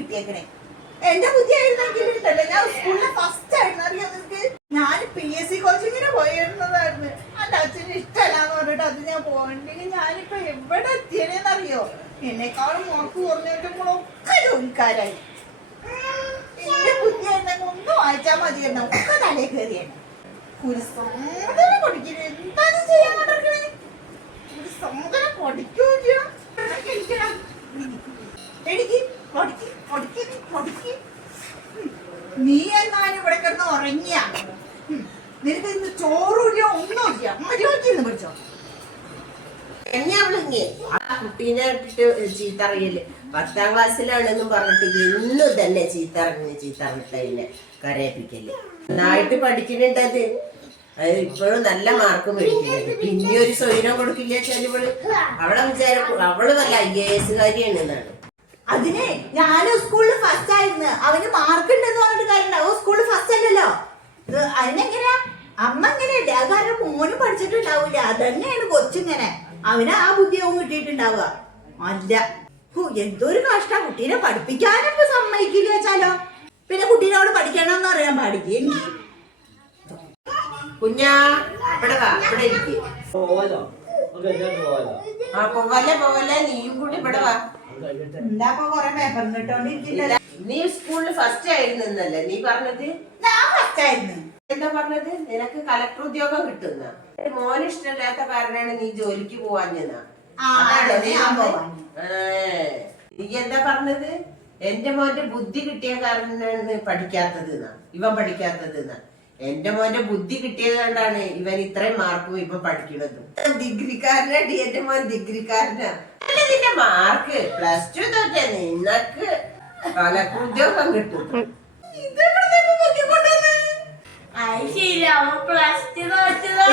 കിട്ടിയേക്കണേ. എന്റെ ബുദ്ധി ആയിരുന്നെങ്കിലേ ഞാൻ സ്കൂളിലെ ഫസ്റ്റ് ആയിരുന്നു. അറിയോ നിനക്ക്? ഞാൻ PSC കോച്ചിങ്ങിന് പോയിരുന്നതായിരുന്നു. എന്റെ അച്ഛന് ഇഷ്ടമല്ലാന്ന് പറഞ്ഞിട്ട് അത് ഞാൻ പോകണ്ടെങ്കിൽ ഞാനിപ്പോ എവിടെ എത്തിയണേന്നറിയോ? എന്നെക്കാളും മാർക്ക് കുറഞ്ഞിട്ടുമ്പോഴൊക്കെ ജോലിക്കാരായി. എന്റെ ബുദ്ധി ആയിരുന്നെങ്കിൽ ഒന്ന് വായിച്ചാൽ മതിയായിരുന്നു. ഒക്കെ തലേ കയറിയാണ്. ഒരു സാധനം പഠിക്കണേ. എന്താണ് ചെയ്യാൻ കൊണ്ടിരിക്കണേ? ഒരു സാധനം പഠിക്കുകയും ചെയ്യണം. നീ എന്നാലും ഇവിടെ കിടന്ന് ഉറങ്ങിയ നിനക്ക് ഇന്ന് ചോറില്ല ഒന്നുമില്ല. മര്യാദ പഠിച്ചോ. ആ കുട്ടീനെ ഇട്ടിട്ട് ചീത്തറിയല് 10ാം ക്ലാസ്സിലാണെന്നും പറഞ്ഞിട്ട് എന്നും തന്നെ ചീത്തറിഞ്ഞിട്ട് അതിനെ കരയിപ്പിക്കല്. നന്നായിട്ട് പഠിക്കുന്നുണ്ടത്. അത് ഇപ്പോഴും നല്ല മാർക്ക് മേടിക്കുന്നുണ്ട്. പിന്നെ ഒരു സ്വൈരം കൊടുക്കില്ല വെച്ചാൽ അവളെ വിചാരം അവള് നല്ല IAS കാരിയാണെന്നാണ്. അതിനെ ഞാനും സ്കൂളിൽ ഫസ്റ്റ് ആയിരുന്നു. അവന് മാർക്ക് ഉണ്ടെന്ന് പറഞ്ഞിട്ട് കാര്യമുണ്ട്. അവൻ സ്കൂളിൽ ഫസ്റ്റ് അല്ലല്ലോ. അതിനെങ്ങനെയാ അമ്മ എങ്ങനെയല്ലേ? അത് കാരണം മോനും പഠിച്ചിട്ടുണ്ടാവൂല. അതന്നെയാണ് കൊച്ചിങ്ങനെ. അവന് ആ ബുദ്ധിയാവും കിട്ടിയിട്ടുണ്ടാവുക. അല്ല എന്തൊരു കഷ്ടം. കുട്ടീനെ പഠിപ്പിക്കാനും സമ്മതിക്കില്ല വെച്ചാലോ. പിന്നെ കുട്ടീനോട് പഠിക്കണമെന്ന് അറിയാൻ പാടില്ല. കുഞ്ഞാ ഇവിടെ വാ, ഇവിടെ ഇരിക്കും. പോവല്ലേ നീയും കൂടി ഇവിടെ വാ. എന്താ കൊറേ പേപ്പർ കിട്ടോണ്ടിരിക്കില്ല. നീ സ്കൂളിൽ ഫസ്റ്റ് ആയിരുന്നല്ലേ നീ പറഞ്ഞത്? ഞാൻ ഫസ്റ്റ് ആയിരുന്നു. എന്താ പറഞ്ഞത്? നിനക്ക് കളക്ടർ ഉദ്യോഗം കിട്ടുന്ന മോന് ഇഷ്ടമില്ലാത്ത കാരണമാണ് നീ ജോലിക്ക് പോവാഞ്ഞെന്നാ. നീ എന്താ പറഞ്ഞത്? എന്റെ മോന്റെ ബുദ്ധി കിട്ടിയ കാരണമാണ് പഠിക്കാത്തത് എന്നാ, ഇവൻ പഠിക്കാത്തത് എന്നാ. എന്റെ മോന്റെ ബുദ്ധി കിട്ടിയത് കൊണ്ടാണ് ഇവൻ ഇത്രയും മാർക്കും ഇപ്പൊ പഠിക്കണതും. ഡിഗ്രിക്കാരനാടി എന്റെ മോൻ, ഡിഗ്രിക്കാരനാ. നിന്റെ മാർക്ക് +2 തോറ്റേ നിനക്ക് കളക്ടർ ഉദ്യോഗം കിട്ടും. അത് ശരി, അവൻ +2 തോറ്റതാ.